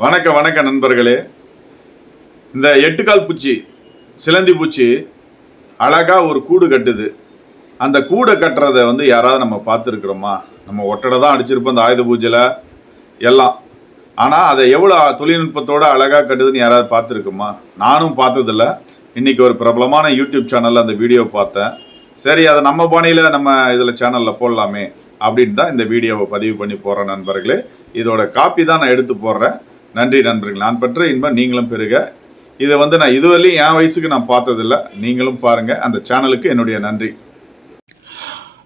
வணக்கம் வணக்கம் நண்பர்களே. இந்த எட்டுக்கால் பூச்சி சிலந்தி பூச்சி அழகாக ஒரு கூடு கட்டுது. அந்த கூடை கட்டுறத வந்து யாராவது நம்ம பார்த்துருக்குறோமா? நம்ம ஒட்டடை தான் அடிச்சிருப்போம் இந்த ஆயுத பூஜையில். எல்லாம். ஆனால் அதை எவ்வளோ தொழில்நுட்பத்தோடு அழகாக கட்டுதுன்னு யாராவது பார்த்துருக்குமா? நானும் பார்த்ததில்ல. இன்றைக்கி ஒரு பிரபலமான யூடியூப் சேனலில் அந்த வீடியோ பார்த்தேன். சரி அதை நம்ம பாணியில் நம்ம இதில் சேனலில் போடலாமே அப்படின்னு தான் இந்த வீடியோவை பதிவு பண்ணி போடுறேன் நண்பர்களே. இதோட காப்பி தான் நான் எடுத்து போடுறேன். நன்றி நண்பர்கள். நான் பெற்ற இன்பம் நீங்களும் பெறுக. இதை வந்து நான் இதுவரையும் என் வயசுக்கு நான் பார்த்ததில்ல. நீங்களும் பாருங்க. அந்த சேனலுக்கு என்னுடைய நன்றி.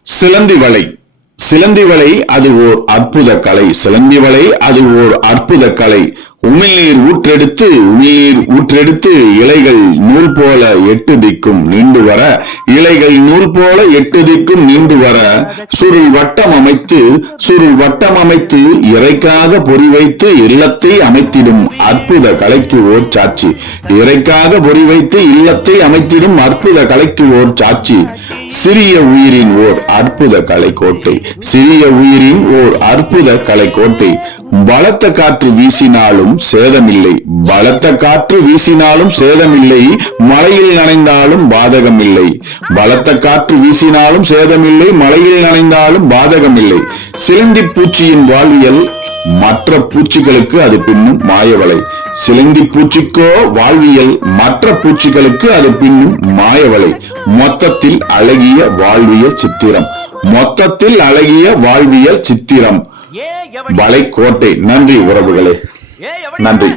சிலந்தி வலை. சிலந்தி வலை அது ஓர் அற்புத கலை. சிலந்தி வலை அது ஓர் அற்புத கலை. உமிழ்நீர் ஊற்றெடுத்து உமிழ்நீர் ஊற்றெடுத்து இலைகள் நூல் போல எட்டு திக்கும் நீண்டு வர இலைகள் நூல் போல எட்டு திக்கும் நீண்டு வர சுருள் வட்டம் அமைத்து சுருள் வட்டம் அமைத்து இறைக்காக பொறி வைத்து இல்லத்தை அமைத்திடும் அற்புத கலைக்கு ஓர் சாட்சி. இறைக்காக பொறி வைத்து இல்லத்தை அமைத்திடும் அற்புத கலைக்கு ஓர் சாட்சி. சிறிய உயிரின் ஓர் அற்புத கலைக்கோட்டை. சிறிய உயிரின் ஓர் அற்புத கலைக்கோட்டை. பலத்த காற்று வீசினாலும் சேதமில்லை. பலத்த காற்று வீசினாலும் சேதமில்லை. மழையில் நனைந்தாலும் பாதகமில்லை. பலத்த காற்று வீசினாலும் சேதமில்லை. மழையில் நனைந்தாலும் பாதகமில்லை. சிலந்தி பூச்சியின் வாழ்வியல் மற்ற பூச்சிகளுக்கு அது பின்னும் மாயவலை. சிலந்தி பூச்சிக்கோ வாழ்வியல் மற்ற பூச்சிகளுக்கு அது பின்னும் மாயவலை. மொத்தத்தில் அழகிய வாழ்வியல் சித்திரம். மொத்தத்தில் அழகிய வாழ்வியல் சித்திரம். வளைக்கோட்டை நன்றி உறவுகளே. நன்றி.